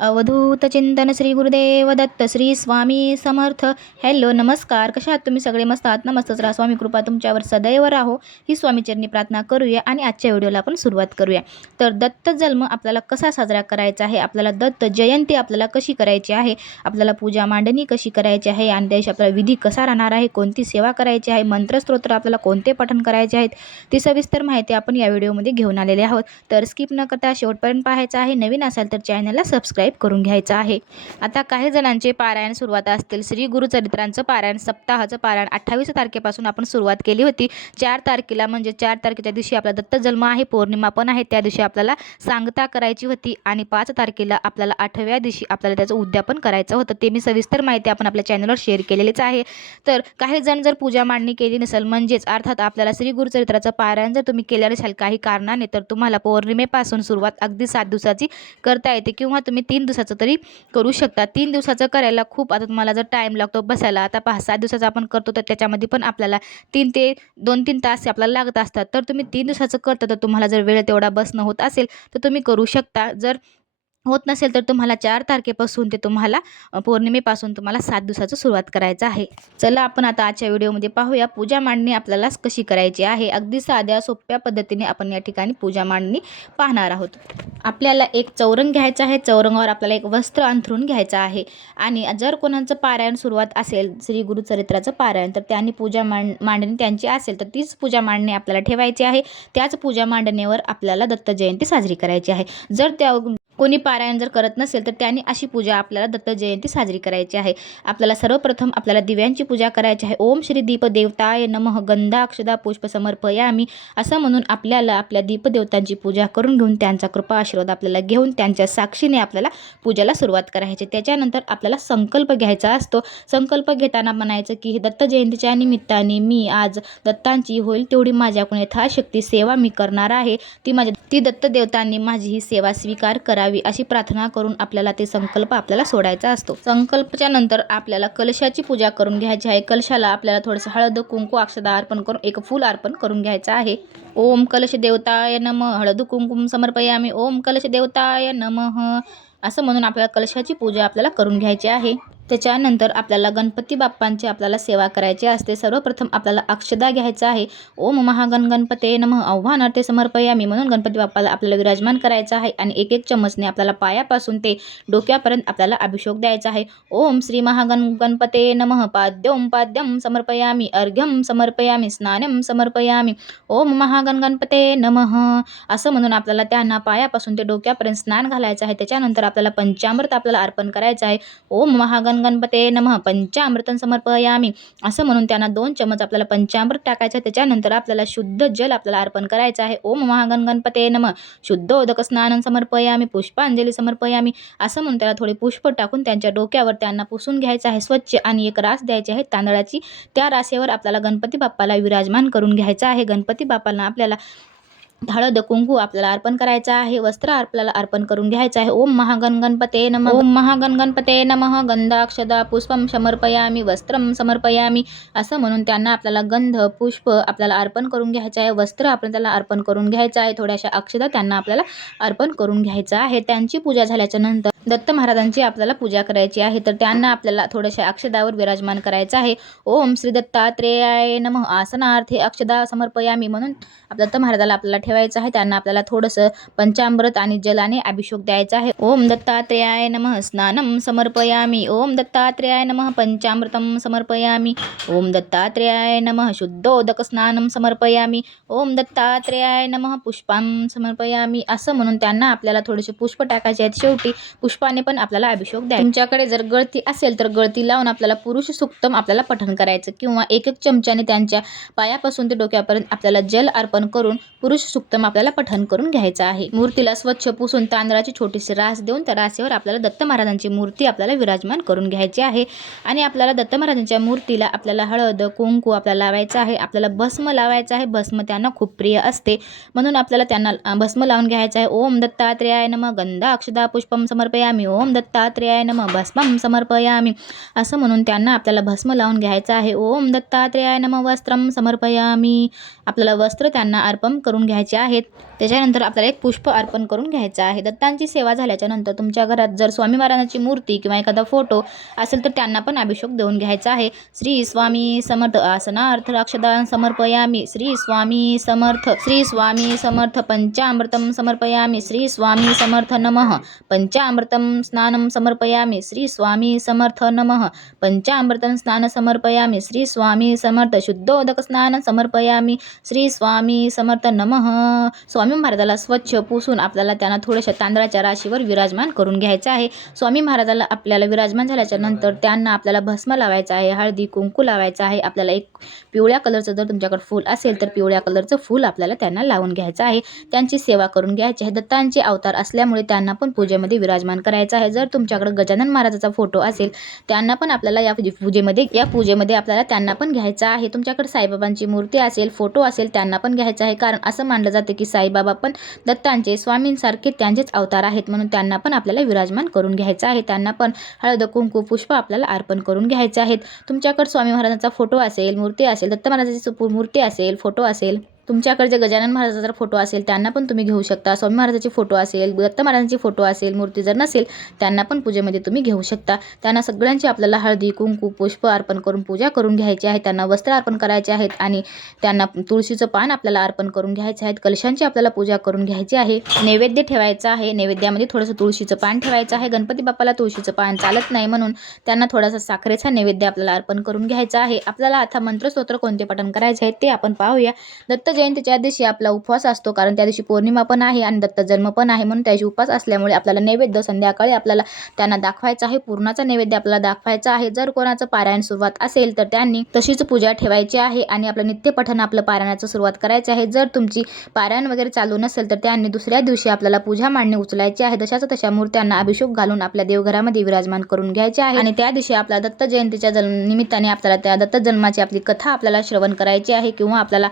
अवधूत चिंतन श्री गुरुदेव दत्त श्री स्वामी समर्थ. हॅलो नमस्कार. कशा आहात तुम्ही? सगळे मस्त आहात? नमस्तच राहा स्वामी कृपा तुमच्यावर सदैव राहो. ही स्वामीचरणी प्रार्थना करूया आणि आजच्या व्हिडिओला आपण सुरुवात करूया. तर दत्त जन्म आपल्याला कसा साजरा करायचा आहे? आपल्याला दत्त जयंती आपल्याला कशी करायची आहे? आपल्याला पूजा मांडणी कशी करायची आहे? आणि त्याशी आपला विधी कसा राहणार आहे? कोणती सेवा करायची आहे? मंत्रस्तोत्र आपल्याला कोणते पठण करायचे आहेत? ती सविस्तर माहिती आपण या व्हिडिओमध्ये घेऊन आलेले आहोत. तर स्किप न करता शेवटपर्यंत पाहायचं आहे. नवीन असाल तर चॅनलला सबस्क्राईब करून घ्यायचं आहे. आता काही जणांचे पारायण सुरुवात असतील. श्री गुरुचरित्रांचं पारायण सप्ताहाचं पारायण अठ्ठावीस तारखेपासून आपण सुरुवात केली होती. चार तारखेला म्हणजे चार तारखेच्या दिवशी आपला दत्त जन्म आहे पौर्णिमा पण आहे त्या दिवशी आपल्याला सांगता करायची होती आणि पाच तारखेला आपल्याला आठव्या दिवशी आपल्याला त्याचं उद्यापन करायचं होतं. ते मी सविस्तर माहिती आपण आपल्या चॅनलवर शेअर केलेलीच आहे. तर काही जण जर पूजा मांडणी केली नसेल म्हणजेच अर्थात आपल्याला श्री गुरुचरित्राचं पारायण जर तुम्ही केलं नसाल काही कारणाने तर तुम्हाला पौर्णिमेपासून सुरुवात अगदी सात दिवसाची करता येते किंवा तुम्ही तीन दिवसाचं तरी करू शकता. तीन दिवसाचं करायला खूप आता तुम्हाला जर टाईम लागतो बसायला आता पहा सात दिवसाचं आपण करतो तर त्याच्यामध्ये पण आपल्याला तीन ते दोन तीन तास आपल्याला लागत असतात. तर तुम्ही तीन दिवसाचं करता तर तुम्हाला जर वेळ तेवढा बसणं होत असेल तर तुम्ही करू शकता. जर होत नसेल तर तुम्हाला चार तारखेपासून ते तुम्हाला पौर्णिमेपासून तुम्हाला सात दिवसाचं सुरुवात करायचं आहे. चला आपण आता आजच्या व्हिडिओमध्ये पाहूया पूजा मांडणी आपल्याला कशी करायची आहे. अगदी साध्या सोप्या पद्धतीने आपण या ठिकाणी पूजा मांडणी पाहणार आहोत. आपल्याला एक चौरंग घ्यायचं आहे. चौरंगावर आपल्याला एक वस्त्र अंथरून घ्यायचं आहे. आणि जर कोणाचं पारायण सुरुवात असेल श्री गुरुचरित्राचं पारायण तर त्यांनी पूजा मांड मांडणी त्यांची असेल तर तीच पूजा मांडणी आपल्याला ठेवायची आहे. त्याच पूजा मांडणीवर आपल्याला दत्त जयंती साजरी करायची आहे. जर त्या कोणी पारायण जर करत नसेल तर त्याने अशी पूजा आपल्याला दत्त जयंती साजरी करायची आहे. आपल्याला सर्वप्रथम आपल्याला दिव्यांची पूजा करायची आहे. ओम श्री दीपदेवताय नमः. गंधा अक्षदा पुष्प समर्पयामी असं म्हणून आपल्याला आपल्या दीपदेवतांची पूजा करून घेऊन त्यांचा कृपा आशीर्वाद आपल्याला घेऊन त्यांच्या साक्षीने आपल्याला पूजेला सुरुवात करायची. त्याच्यानंतर आपल्याला संकल्प घ्यायचा असतो. संकल्प घेताना म्हणायचं की दत्त जयंतीच्या निमित्ताने मी आज दत्तांची होईल तेवढी माझ्याकडून यथाशक्ती सेवा मी करणार आहे. ती माझ्या ती दत्तदेवतांनी माझी ही सेवा स्वीकार करा करावी अशी प्रार्थना करून आपल्याला ते संकल्प आपल्याला सोडायचा असतो. संकल्पच्या नंतर आपल्याला कलशाची पूजा करून घ्यायची आहे. कलशाला आपल्याला थोडंसं हळद कुंकू अक्षदा अर्पण करून एक फूल अर्पण करून घ्यायचं आहे. ओम कलश देवताय नम. हळद कुंकुम समर्पयामी. ओम कलश देवताय नमः. असं म्हणून आपल्याला कलशाची पूजा आपल्याला करून घ्यायची आहे. त्याच्यानंतर आपल्याला गणपती बाप्पांची आपल्याला सेवा करायची असते. सर्वप्रथम आपल्याला अक्षदा घ्यायचा आहे. ओम महागण गणपते नमः. आव्हानार्थे समर्पयामी म्हणून गणपती बाप्पाला आपल्याला विराजमान करायचा आहे आणि एक एक चमचने आपल्याला पायापासून ते डोक्यापर्यंत आपल्याला अभिषेक द्यायचा आहे. ओम श्री महागण गणपते नमः. पाद्यम पाद्यम समर्पयामी. अर्घ्यम समर्पयामी. स्नानम समर्पयामी. ओम महागण गणपते नमः. असं म्हणून आपल्याला त्यांना पायापासून ते डोक्यापर्यंत स्नान घालायचं आहे. त्याच्यानंतर आपल्याला पंचामृत आपल्याला अर्पण करायचं आहे. ओम महागण गणपते नमः. पंचामृतन समर्पयामी. असं म्हणून त्यांना दोन चमच आपल्याला पंचामृत टाकायचं आहे. त्याच्यानंतर आपल्याला शुद्ध जल आपल्याला अर्पण करायचं आहे. ओम महागण गणपते नमः. शुद्धोदक स्नान समर्पयामी. पुष्पांजली समर्पयामी. असं म्हणून त्याला थोडे पुष्प टाकून त्यांच्या डोक्यावर त्यांना पुसून घ्यायचं आहे. स्वच्छ आणि एक रास द्यायची आहे. तांदळाची त्या रासेवर आपल्याला गणपती बाप्पाला विराजमान करून घ्यायचं आहे. गणपती बाप्पाला आपल्याला हळद कुंकू आपल्याला अर्पण करायचं आहे. वस्त्र आपल्याला अर्पण करून घ्यायचं आहे. ओम महागण गणपते नम. ओम महागणगणपते नम नमः. गंधाक्षदा पुष्पम समर्पयामी वस्त्रम समर्पयामी. असं म्हणून त्यांना आपल्याला गंध पुष्प आपल्याला अर्पण करून घ्यायचं आहे. वस्त्र आपण त्याला अर्पण करून घ्यायचं आहे. थोड्याशा अक्षदा त्यांना आपल्याला अर्पण करून घ्यायचं आहे. त्यांची पूजा झाल्याच्यानंतर दत्त महाराजांची आपल्याला पूजा करायची आहे. तर त्यांना आपल्याला थोड्याशा अक्षदावर विराजमान करायचं आहे. ओम श्री दत्तात्रेयाय नमः. आसनार्थे अक्षदा समर्पयामी म्हणून दत्त महाराजाला आपल्याला ठेवायचं आहे. त्यांना आपल्याला थोडंसं पंचामृत आणि जलाने अभिषेक द्यायचा आहे. ओम दत्तात्रेयाय नमः. स्नानम समर्पयामी. ओम दत्तात्रेयाय नमः. पंचामृतम समर्पयामी. ओम दत्तात्रेयाय नमः. शुद्धोदक स्नानम समर्पयामी. ओम दत्तात्रेयाय नमः. पुष्पां समर्पयामी. असं म्हणून त्यांना आपल्याला थोडेसे पुष्प टाकायचे आहेत. शेवटी पुष्पाने पण आपल्याला अभिषेक द्या तुमच्याकडे जर गळती असेल तर गळती लावून आपल्याला पुरुष सुक्तम आपल्याला पठण करायचं किंवा एक एक चमच्याने त्यांच्या पायापासून ते डोक्यापर्यंत आपल्याला जल अर्पण करून पुरुष सुक्तम आपल्याला पठन करून घ्यायचं आहे. मूर्तीला स्वच्छ पुसून तांदळाची छोटीशी रास देऊन त्या रासेवर आपल्याला दत्त महाराजांची मूर्ती आपल्याला विराजमान करून घ्यायची आहे. आणि आपल्याला दत्त महाराजांच्या मूर्तीला आपल्याला हळद कुंकू आपल्याला लावायचं आहे. आपल्याला भस्म लावायचं आहे. भस्म त्यांना खूप प्रिय असते. म्हणून आपल्याला त्यांना भस्म लावून घ्यायचं आहे. ओम दत्तात्रेयाय नम. गंधा अक्षदा पुष्पम समर्पयामी. ओम दत्तात्रेयाय नमः. भस्मम समर्पयामी. असं म्हणून त्यांना आपल्याला भस्म लावून घ्यायचं आहे. ओम दत्तात्रेयाय नम. वस्त्रम समर्पयामी. आपल्याला वस्त्र त्यांना अर्पण करून घ्यायचं घ्यायचे आहेत. त्याच्यानंतर आपल्याला एक पुष्प अर्पण करून घ्यायचं आहे. दत्तांची सेवा झाल्याच्यानंतर तुमच्या घरात जर स्वामी महाराजांची मूर्ती किंवा एखादा फोटो असेल तर त्यांना पण अभिषेक देऊन घ्यायचा आहे. श्री स्वामी समर्थ आसनार्थ अक्षदान समर्पयामी. श्री स्वामी समर्थ श्री स्वामी समर्थ पंचामृतम समर्पयामी. श्री स्वामी समर्थ नमः. पंचामृतम स्नानं समर्पयामि. श्री स्वामी समर्थ नमः. पंचामृतम स्नान समर्पयामि. श्री स्वामी समर्थ शुद्धोदक स्नान समर्पयामि. श्री स्वामी समर्थ नमः. स्वामी महाराजाला स्वच्छ पुसून आपल्याला त्यांना थोड्याशा तांदळाच्या राशीवर विराजमान करून घ्यायचं आहे. स्वामी महाराजाला आपल्याला विराजमान झाल्याच्यानंतर त्यांना आपल्याला भस्म लावायचं आहे हळदी कुंकू लावायचं आहे. आपल्याला एक पिवळ्या कलरचं जर तुमच्याकडे फूल असेल तर पिवळ्या कलरचं फूल आपल्याला त्यांना लावून घ्यायचं आहे. त्यांची सेवा करून घ्यायची आहे. दत्तांचे अवतार असल्यामुळे त्यांना पण पूजेमध्ये विराजमान करायचं आहे. जर तुमच्याकडे गजानन महाराजाचा फोटो असेल त्यांना पण आपल्याला या पूजेमध्ये या पूजेमध्ये आपल्याला त्यांना पण घ्यायचं आहे. तुमच्याकडे साईबाबांची मूर्ती असेल फोटो असेल त्यांना पण घ्यायचं आहे. कारण असं मानलं जातं की साईबाबा पण दत्तांचे स्वामींसारखे त्यांचेच अवतार आहेत म्हणून त्यांना पण आपल्याला विराजमान करून घ्यायचं आहे. त्यांना पण हळद कुंकू पुष्प आपल्याला अर्पण करून घ्यायचे आहेत. तुमच्याकडे स्वामी महाराजांचा फोटो असेल मूर्ती असेल दत्त महाराजाची मूर्ती असेल फोटो असेल. तुमच्याकडे जे गजानन महाराजाचा जर फोटो असेल त्यांना पण तुम्ही घेऊ शकता. स्वामी महाराजाचे फोटो असेल दत्त महाराजांची फोटो असेल मूर्ती जर नसेल त्यांना पण पूजेमध्ये तुम्ही घेऊ शकता. त्यांना सगळ्यांची आपल्याला हळदी कुंकू पुष्प अर्पण करून पूजा करून घ्यायची आहे. त्यांना वस्त्र अर्पण करायचे आहेत आणि त्यांना तुळशीचं पान आपल्याला अर्पण करून घ्यायचे आहेत. कलशांची आपल्याला पूजा करून घ्यायची आहे. नैवेद्य ठेवायचं आहे. नैवेद्यामध्ये थोडंसं तुळशीचं पान ठेवायचं आहे. गणपती बाप्पाला तुळशीचं पान चालत नाही म्हणून त्यांना थोडासा साखरेचा नैवेद्य आपल्याला अर्पण करून घ्यायचा आहे. आपल्याला आता मंत्रस्तोत्र कोणते पठण करायचे आहेत ते आपण पाहूया. दत्त जयंतीच्या दिवशी आपला उपवास असतो कारण त्या दिवशी पौर्णिमा पण आहे आणि दत्त जन्म पण आहे म्हणून त्या दिवशी उपवास असल्यामुळे आपल्याला नैवेद्य संध्याकाळी आपल्याला त्यांना दाखवायचा आहे. पूर्णाचा नैवेद्य आपल्याला दाखवायचा आहे. जर कोणाचं पारायण सुरुवात असेल तर त्यांनी तशीच पूजा ठेवायची आहे आणि आपलं नित्यपठण आपलं पारायणाचं सुरुवात करायची आहे. जर तुमची पारायण वगैरे चालू नसेल तर त्यांनी दुसऱ्या दिवशी आपल्याला पूजा मांडणी उचलायची आहे. तशाच तशा मूर्त्यांना अभिषेक घालून आपल्या देवघरामध्ये विराजमान करून घ्यायचे आहे. आणि त्या दिवशी आपल्या दत्त जयंतीच्या निमित्ताने आपल्याला त्या दत्त जन्माची आपली कथा आपल्याला श्रवण करायची आहे किंवा आपल्याला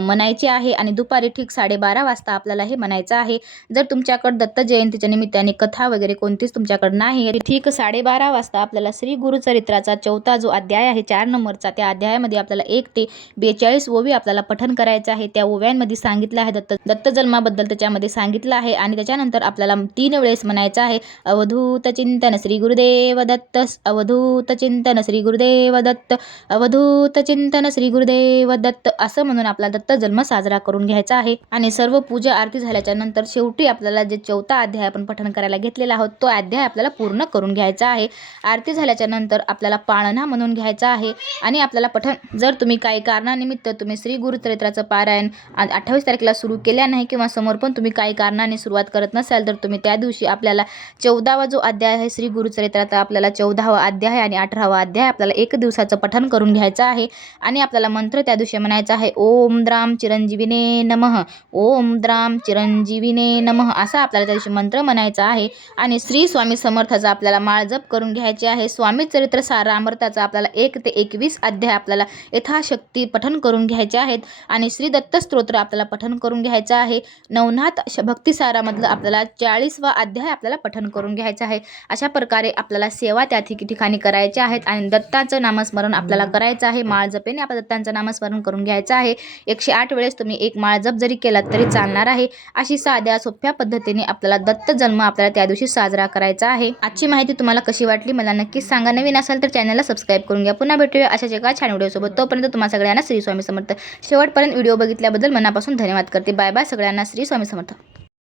मन म्हणायची आहे आणि दुपारी ठीक साडेबारा वाजता आपल्याला हे म्हणायचं आहे. जर तुमच्याकडं दत्त जयंतीच्या निमित्ताने कथा वगैरे कोणतीच तुमच्याकडं नाही ठीक साडेबारा वाजता आपल्याला श्री गुरुचरित्राचा चौथा जो अध्याय आहे चार नंबरचा त्या अध्यायामध्ये आपल्याला एक ते बेचाळीस ओवी आपल्याला पठन करायचं आहे. त्या ओव्यांमध्ये सांगितलं आहे दत्त दत्त जन्माबद्दल त्याच्यामध्ये सांगितलं आहे आणि त्याच्यानंतर आपल्याला तीन वेळेस म्हणायचं आहे अवधूत चिंतन श्री गुरुदेव दत्त अवधूत चिंतन श्री गुरुदेव दत्त अवधूत चिंतन श्री गुरुदेव दत्त असं म्हणून आपला दत्त जन्म साजरा करून घ्यायचा आहे. आणि सर्व पूजा आरती झाल्याच्यानंतर शेवटी आपल्याला जे चौथा अध्याय आपण पठण करायला घेतलेला आहोत तो अध्याय आपल्याला पूर्ण करून घ्यायचा आहे. आरती झाल्याच्यानंतर आपल्याला पाळणा म्हणून घ्यायचा आहे. आणि आपल्याला पठण जर तुम्ही काही कारणानिमित्त तुम्ही श्री गुरुचरित्राचं पारायण अठ्ठावीस तारखेला सुरू केल्या नाही किंवा समोर पण तुम्ही काही कारणाने सुरुवात करत नसाल तर तुम्ही त्या दिवशी आपल्याला चौदावा जो अध्याय आहे श्री गुरुचरित्राचा आपल्याला चौदावा अध्याय आणि अठरावा अध्याय आपल्याला एक दिवसाचं पठण करून घ्यायचं आहे. आणि आपल्याला मंत्र त्या दिवशी म्हणायचा आहे ओम द्राम चिरंजीविने नमः. ओम द्राम चिरंजीविने नमः. असा आपल्याला त्या दिवशी मंत्र म्हणायचा आहे. आणि श्री स्वामी समर्थाचा आपल्याला माळजप करून घ्यायचे आहे. स्वामी चरित्र सारामृताचा आपल्याला एक ते एकवीस अध्याय आपल्याला यथाशक्ती पठन करून घ्यायचे आहेत. आणि श्री दत्त स्तोत्र आपल्याला पठन करून घ्यायचं आहे. नवनाथ भक्तिसारामधलं आपल्याला चाळीसवा अध्याय आपल्याला पठन करून घ्यायचं आहे. अशा प्रकारे आपल्याला सेवा त्या ठिक- ठिकाणी करायच्या आहेत. आणि दत्ताचं नामस्मरण आपल्याला करायचं आहे. माळजपेने आपल्या दत्तांचं नामस्मरण करून घ्यायचं आहे. एकशे आठ वेळेस तुम्ही एक माळ जप जरी केलात तरी चालणार आहे. अशी साध्या सोप्या पद्धतीने आपल्याला दत्त जन्म आपल्याला त्या दिवशी साजरा करायचा आहे. आजची माहिती तुम्हाला कशी वाटली मला नक्कीच सांगा. नवीन असाल तर चॅनलला सबस्क्राईब करून घ्या. पुन्हा भेटूया अशाच एका छान व्हिडिओसोबत तोपर्यंत तुम्हाला सगळ्यांना श्री स्वामी समर्थ. शेवटपर्यंत व्हिडिओ बघितल्याबद्दल मनापासून धन्यवाद करते. बाय बाय सगळ्यांना. श्री स्वामी समर्थ.